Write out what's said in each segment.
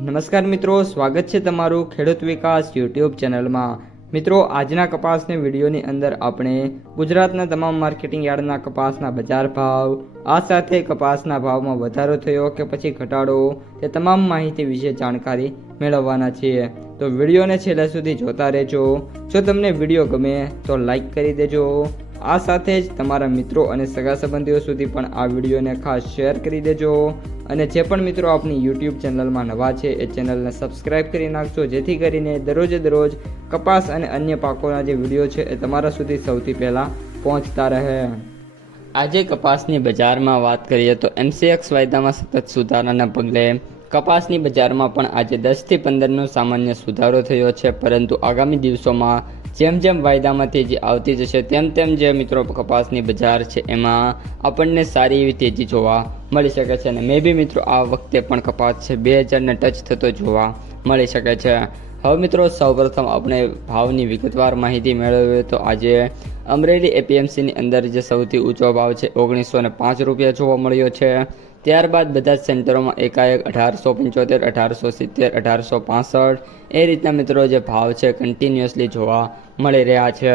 નમસ્કાર મિત્રો, સ્વાગત છે તમારું ખેડૂત વિકાસ યુટ્યુબ ચેનલમાં। મિત્રો, આજના કપાસની વિડીયોની અંદર આપણે ગુજરાતના તમામ માર્કેટિંગ યાર્ડના કપાસના બજાર ભાવ, આ સાથે કપાસના ભાવમાં વધારો થયો કે પછી ઘટાડો, તે તમામ માહિતી વિશે જાણકારી મેળવવાના છીએ। તો વિડીયોને છેલ્લે સુધી જોતા રહેજો। જો તમને વિડીયો ગમે તો લાઈક કરી દેજો। આ સાથે જ તમારા મિત્રો અને સગા સંબંધીઓ સુધી પણ આ વિડીયોને ખાસ શેર કરી દેજો। અને જે પણ મિત્રો આપણી યુટ્યુબ ચેનલમાં નવા છે એ ચેનલને સબસ્ક્રાઈબ કરી નાખજો, જેથી કરીને દરરોજ કપાસ અને અન્ય પાકોના જે વિડીયો છે એ તમારા સુધી સૌથી પહેલાં પહોંચતા રહે। આજે કપાસની બજારમાં વાત કરીએ તો MCX વાયદામાં સતત સુધારાના પગલે કપાસની બજારમાં પણ આજે 10 થી 15નો સામાન્ય સુધારો થયો છે, પરંતુ આગામી દિવસોમાં જેમ વાયદામાં તેજી આવતી જશે તેમ જે મિત્રો કપાસની બજાર છે એમાં આપણને સારી એવી તેજી જોવા મળી શકે છે। અને મે બી મિત્રો આ વખતે પણ કપાસ છે 2000ને ટચ થતો જોવા મળી શકે છે। હવે મિત્રો સૌપ્રથમ આપણે ભાવની વિગતવાર માહિતી મેળવીએ તો આજે અમરેલી APMCની અંદર જે સૌથી ઊંચો ભાવ છે 1905 રૂપિયા જોવા મળ્યો છે। ત્યારબાદ બધા જ સેન્ટરોમાં એકાએક 1875, 1870, 1865 એ રીતના મિત્રો જે ભાવ છે કન્ટિન્યુઅસલી જોવા મળી રહ્યા છે।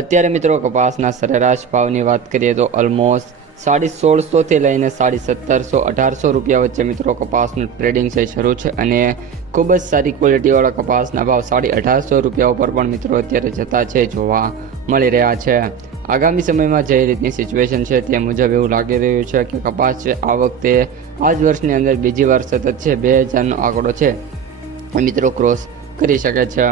અત્યારે મિત્રો કપાસના સરેરાશ ભાવની વાત કરીએ તો ઓલમોસ્ટ 1650 થી લઈને 1750, 1800 રૂપિયા વચ્ચે મિત્રો કપાસનું ટ્રેડિંગ છે શરૂ છે, અને ખૂબ જ સારી ક્વોલિટીવાળા કપાસના ભાવ 1850 રૂપિયા ઉપર પણ મિત્રો અત્યારે જતા છે જોવા મળી રહ્યા છે। આગામી સમયમાં જે રીતની સિચ્યુએશન છે તે મુજબ એવું લાગી રહ્યું છે કે કપાસ છે આ વખતે આ જ વર્ષની અંદર બીજી વાર સતત છે 2000નો આંકડો છે મિત્રો ક્રોસ કરી શકે છે।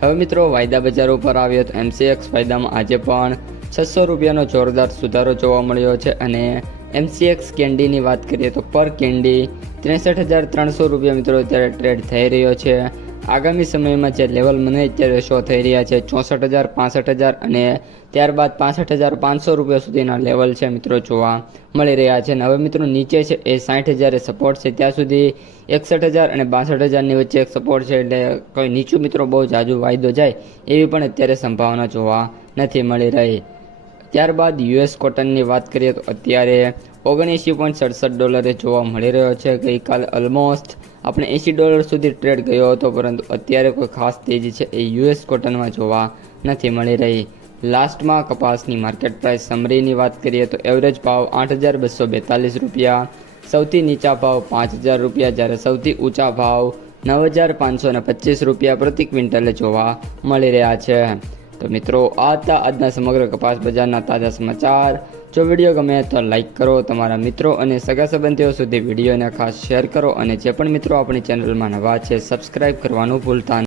હવે મિત્રો વાયદા બજાર ઉપર આવ્યો તો MCX વાયદામાં આજે પણ 600 રૂપિયાનો જોરદાર સુધારો જોવા મળ્યો છે, અને MCX કેન્ડીની વાત કરીએ તો પર કેન્ડી 63300 રૂપિયા મિત્રો અત્યારે ટ્રેડ થઈ રહ્યો છે। આગામી સમયમાં જે લેવલ મને અત્યારે શો થઈ રહ્યા છે 64000, 65000 અને ત્યારબાદ 65500 રૂપિયા સુધીના લેવલ છે મિત્રો જોવા મળી રહ્યા છે। અને હવે મિત્રો નીચે છે એ 60000 એ સપોર્ટ છે, ત્યાં સુધી 61000 અને 62000ની વચ્ચે એક સપોર્ટ છે, એટલે કોઈ નીચું મિત્રો બહુ જાજુ વાયદો જાય એવી પણ અત્યારે સંભાવના જોવા નથી મળી રહી। ત્યારબાદ US કોટનની વાત કરીએ તો અત્યારે $79.67 જોવા મળી રહ્યો છે। ગઈકાલે ઓલમોસ્ટ આપણે $80 સુધી ટ્રેડ ગયો હતો, પરંતુ અત્યારે કોઈ ખાસ તેજી છે એ US કોટનમાં જોવા નથી મળી રહી। લાસ્ટમાં કપાસની માર્કેટ પ્રાઇસ સમરીની વાત કરીએ તો એવરેજ ભાવ 8242 રૂપિયા, સૌથી નીચા ભાવ 5000 રૂપિયા, જ્યારે સૌથી ઊંચા ભાવ 9525 રૂપિયા પ્રતિ ક્વિન્ટલે જોવા મળી રહ્યા છે। તો મિત્રો આ હતા આજના સમગ્ર કપાસ બજારના તાજા સમાચાર। જો વિડીયો ગમે તો લાઈક કરો, તમારા મિત્રો અને સગા સંબંધીઓ સુધી વિડીયોને ખાસ શેર કરો, અને જે પણ મિત્રો આપણી ચેનલમાં નવા છે સબસ્ક્રાઈબ કરવાનું ભૂલતા નહીં।